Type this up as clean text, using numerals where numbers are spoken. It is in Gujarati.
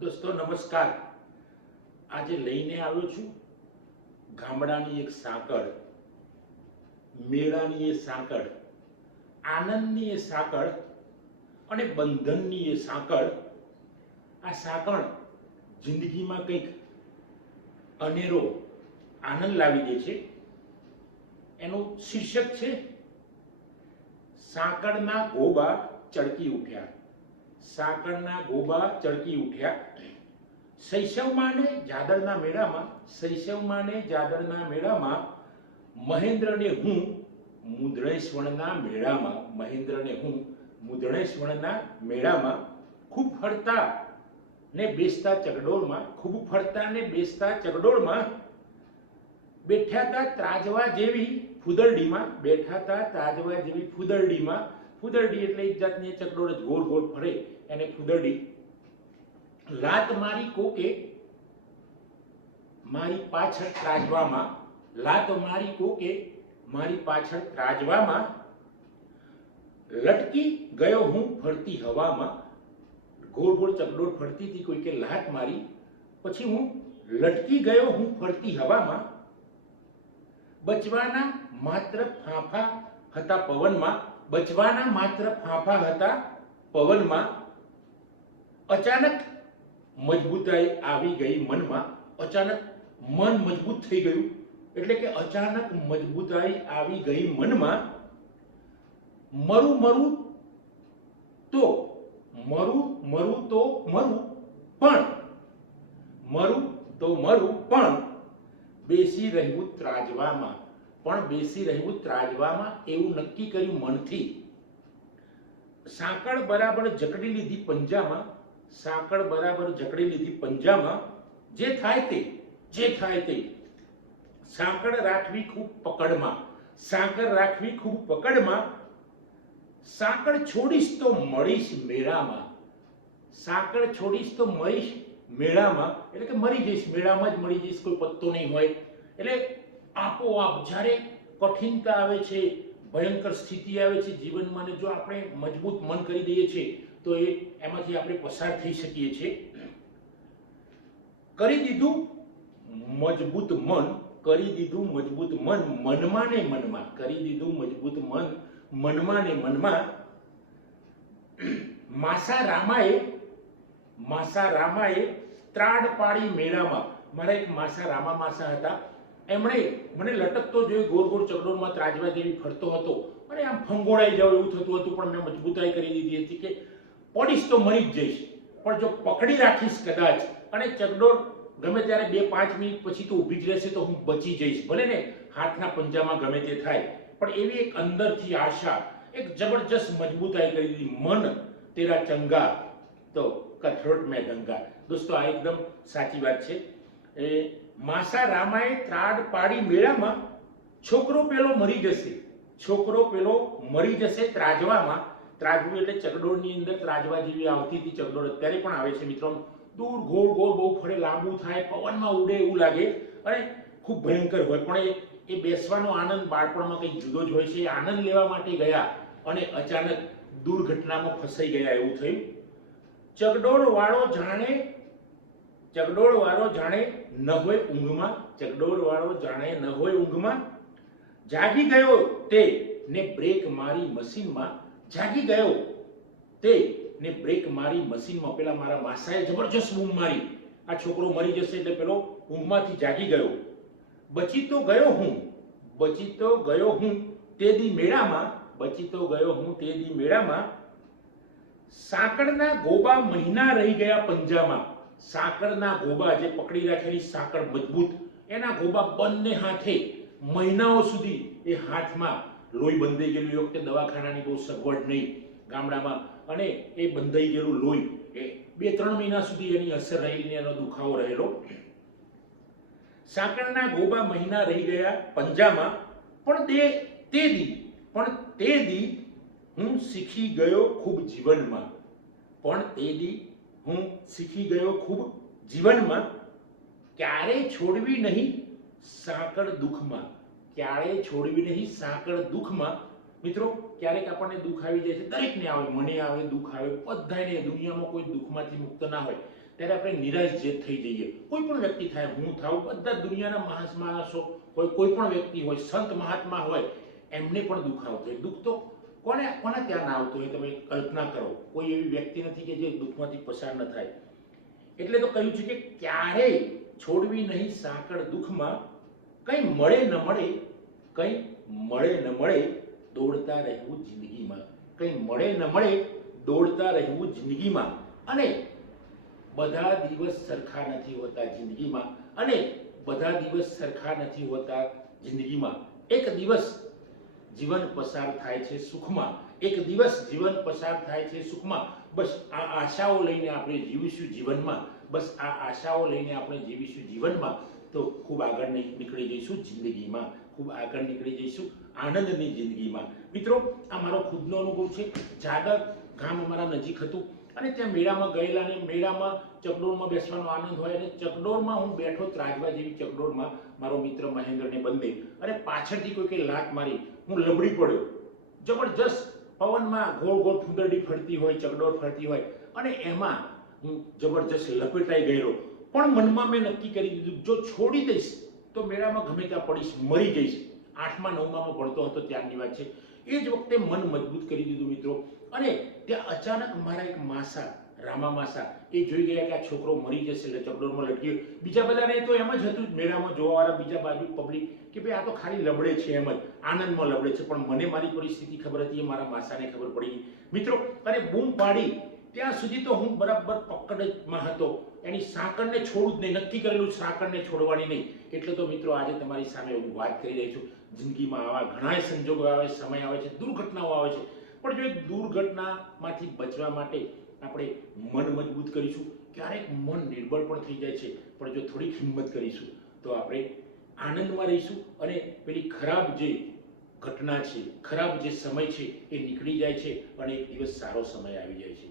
દોસ્તો નમસ્કાર। આજે લઈને આવ્યો છું ગામડાની એક સાંકળ, મેળાની એ સાંકળ, આનંદની એ સાંકળ અને બંધનની એ સાંકળ। આ સાંકળ જિંદગીમાં કંઈક અનેરો આનંદ લાવી દે છે। એનું શીર્ષક છે સાંકળના ગોબા ચળકી ઉઠ્યા। સાંકળના ગોબા ચળકી ઉઠ્યા। શૈશવમાં ને જાદરના મેળામાં, શૈશવમાં ને જાદરના મેળામાં, મહેન્દ્રને હું મુદ્રણેશ્વરના મેળામાં, મહેન્દ્રને હું મુદ્રણેશ્વરના મેળામાં, ખૂબ ફરતા ને બેસતા ચગડોળમાં, ખૂબ ફરતા ને બેસતા ચગડોળમાં, બેઠા હતા ત્રાજવા જેવી ફૂદરડીમાં, બેઠા હતા ત્રાજવા જેવી ફૂદરડીમાં। ફૂદરડી એટલે એક જાતની ચકડોળ જ ગોળ ગોળ ફરે એને ફૂદરડી। લાત મારી કોકે મારી પાછળ ત્રાજવામાં, લાત મારી કોકે મારી પાછળ ત્રાજવામાં, લટકી ગયો હું ફરતી હવામાં। ગોળ ગોળ ચકડોળ ફરતી હતી, કોઈકે લાત મારી, પછી હું લટકી ગયો હું ફરતી હવામાં। બચવાના માત્ર ફાંફા હતા પવનમાં, બચવાના માત્ર ફાંફા હતા પવનમાં। અચાનક મજબૂતાઈ આવી ગઈ મનમાં, અચાનક મન મજબૂત થઈ ગયું, એટલે કે અચાનક મજબૂતાઈ આવી ગઈ મનમાં। મરું મરું તો મરું, મરું તો મરું પણ, મરું તો મરું પણ બેસી રહેવું ત્રાજવામાં, પણ બેસી રહેવું ત્રાજવામાં, એવું નક્કી કર્યું મનથી। સાંકળ બરાબર જકડી લીધી પંજામાં, સાંકળ બરાબર જકડી લીધી પંજામાં। જે થાય તે, જે થાય તે, સાંકળ રાખવી ખૂબ પકડમાં, સાંકળ રાખવી ખૂબ પકડમાં। સાંકળ છોડીશ તો મળીશ મેળામાં, સાંકળ છોડીશ તો મળીશ મેળામાં, એટલે કે મરી જઈશ, મેળામાં જ મરી જઈશ, કોઈ પત્તો નહીં હોય। એટલે આપોઆપ જ્યારે કઠિનતા આવે છે, ભયંકર સ્થિતિ આવે છે જીવનમાં, ને જો આપણે મજબૂત મન કરી દઈએ છીએ તો એમાંથી આપણે પસાર થઈ શકીએ છીએ। કરી દીધું મજબૂત મન, કરી દીધું મજબૂત મન, મનમાં ને મનમાં, કરી દીધું મજબૂત મન, મનમાં ને મનમાં। માસા રામાએ, માસા રામાએ ત્રાડ પાડી મેળામાં। મારા એક માસા રામા માસા હતા, એમણે મને લટકતો જોઈ, ગોળ ગોળ ચકડોળમાં ત્રાજવા જેવી ફરતો હતો અને આમ ફંગોળાઈ જાવ એવું થતું હતું, પણ મેં મજબૂતાઈ કરી દીધી હતી કે પડીશ તો મરી જ જઈશ, પણ જો પકડી રાખીશ કદાચ અને ચકડોળ ગમે ત્યારે 2-5 મિનિટ પછી તો ઊભી જ રહેશે તો હું બચી જઈશ, ભલે ને હાથના પંજામાં ગમે તે થાય, પણ એવી એક અંદરથી આશા, એક જબરજસ્ત મજબૂતાઈ કરી દીધી। મન તેરા ચંગા તો કથરોટ મેં ગંગા। દોસ્તો આ એકદમ સાચી વાત છે। એ માસા રામાએ ત્રાડ પાડી મેળામાં, છોકરો પેલો મરી જશે, છોકરો પેલો મરી જશે ત્રાજવામાં। ત્રાજવું એટલે ચકડોળની અંદર ત્રાજવા જેવી આવતી હતી ચકડોળ, અત્યારે પણ આવે છે મિત્રો, દૂર ગોળ ગોળ બહુ ફરે, લાંબુ થાય, પવનમાં ઉડે એવું લાગે અને ખૂબ ભયંકર હોય, પણ એ બેસવાનો આનંદ બાળપણમાં કંઈક જુદો જ હોય છે। એ આનંદ લેવા માટે ગયા અને અચાનક દુર્ઘટનામાં ફસાઈ ગયા એવું થયું। ચકડોળ વાળો જાણે, ચકડોળ વાળો જાણે ન હોય ઊંઘમાં, ચકડોળ વાળો જાણે ન હોય ઊંઘમાં, જાગી ગયો તે ને બ્રેક મારી મશીનમાં, જાગી ગયો તે ને બ્રેક મારી મશીનમાં। પેલા મારા માસાએ જબરજસ્ત બૂમ મારી, આ છોકરો મરી જશે, એટલે પેલો ઊંઘમાંથી જાગી ગયો। બચી તો ગયો હું, બચી તો ગયો હું તે દી મેળામાં, બચી તો ગયો હું તે દી મેળામાં। સાંકળના ગોબા મહિના રહી ગયા પંજામાં, સાંકળના ગોબા, જે પકડી રાખેલી સાંકળ મજબૂત, એના ગોબા બંને હાથે મહિનાઓ સુધી એ હાથમાં લોહી બંધાઈ ગયેલું, એ વખતે દવાખાનાની બહુ સગવડ નહીં ગામડામાં, અને એ બંધાઈ ગયેલું લોહી એ 2-3 મહિના સુધી એની અસર રહેલી, એનો દુખાવો રહેલો। સાંકળના ગોબા મહિના રહી ગયા પંજામાં, પણ તે દી હું શીખી ગયો ખૂબ જીવનમાં, પણ તે દી હું શીખી ગયો ખૂબ જીવનમાં। ક્યારે છોડવી નહીં સાંકળ દુઃખમાં, ક્યારે છોડવી નહીં સાંકળ દુઃખમાં। મિત્રો ક્યારેક આપણને દુઃખ આવી જાય છે, દરેકને આવે, મને આવે, દુઃખ આવે, બધાને, દુનિયામાં કોઈ દુઃખમાંથી મુક્ત ના હોય, ત્યારે આપણે નિરાશ જે થઈ જઈએ. કોઈ પણ વ્યક્તિ થાય, હું થાઉં, બધા દુનિયાના માણસો હોય, કોઈ પણ વ્યક્તિ હોય, સંત મહાત્મા હોય, એમને પણ દુઃખ આવતું હોય. દુઃખ તો કોના ત્યાં ના આવતું હોય, તમે કલ્પના કરો. કોઈ એવી વ્યક્તિ નથી કે જે દુઃખમાંથી પસાર ન થાય. એટલે તો કહ્યું છે કે ક્યારેય છોડવી નહીં સાંકળ દુઃખમાં, કંઈ મળે ન મળે, કંઈ મળે ન મળે, દોડતા રહેવું જિંદગીમાં. કંઈ મળે ન મળે, દોડતા રહેવું જિંદગીમાં. અને બધા દિવસ સરખા નથી હોતા જિંદગીમાં, અને બધા દિવસ સરખા નથી હોતા જિંદગીમાં. એક દિવસ જીવન પસાર થાય છે સુખમાં, એક દિવસ જીવન પસાર થાય છે સુખમાં. બસ આ આશાઓ લઈને આપણે જીવીશું જીવનમાં, બસ આ આશાઓ લઈને આપણે જીવીશું જીવનમાં, તો ખૂબ આગળ નીકળી જઈશું જિંદગીમાં, ખૂબ આગળ નીકળી જઈશું આનંદની જિંદગીમાં. મિત્રો, આ મારો ખુદનો અનુભવ છે. જાદર ગામ અમારા નજીક હતું, અને ત્યાં મેળામાં ગયેલા, અને મેળામાં ચકડોળમાં બેસવાનો આનંદ હોય, અને ચકડોળમાં હું બેઠો, ત્રાજવા જેવી ચકડોળમાં, મારો મિત્ર મહેન્દ્રને બંને, અને પાછળથી કોઈકે લાત મારી, હું લબડી પડ્યો. જબરજસ્ત પવનમાં ગોળ ગોળ ફૂંદરડી ફરતી હોય, ચકડોળ ફરતી હોય, અને એમાં હું જબરજસ્ત લપેટાઈ ગયેલો. પણ મનમાં મેં નક્કી કરી દીધું, જો છોડી દઈશ તો મેળામાં ગમે ત્યાં પડીશ, મરી જઈશ. 8મા 9મામાં ભણતો હતો ત્યારની વાત છે. એ જ વખતે મન મજબૂત કરી દીધું મિત્રો. અને ત્યાં અચાનક મારા એક માસા, રામા માસા, એ જોઈ ગયા કે આ છોકરો મરી જશે, એટલે ચકડોળમાં લટક્યો. બીજા બધાને તો એમ જ હતું, મેળામાં જોવાવાળા બીજા બાજુ પબ્લિક, કે ભાઈ આ તો ખાલી લબડે છે, એમ જ આનંદમાં લબડે છે. પણ મને મારી પરિસ્થિતિ ખબર હતી, એ મારા માસાને ખબર પડી મિત્રો. અને બૂમ પાડી ત્યાં સુધી તો હું બરાબર પકડમાં હતો. એની સાંકળને છોડું જ નહીં, નક્કી કરેલું સાંકળને છોડવાની નહીં. એટલે તો મિત્રો આજે તમારી સામે હું વાત કરી રહી છું. જિંદગીમાં આવા ઘણા સંજોગો આવે, સમય આવે છે, દુર્ઘટનાઓ આવે છે. પણ જો એક દુર્ઘટનામાંથી બચવા માટે આપણે મન મજબૂત કરીશું, ક્યારેક મન નિર્બળ પણ થઈ જાય છે, પણ જો થોડીક હિંમત કરીશું તો આપણે આનંદમાં રહીશું, અને પેલી ખરાબ જે ઘટના છે, ખરાબ જે સમય છે, એ નીકળી જાય છે, અને એક દિવસ સારો સમય આવી જાય છે.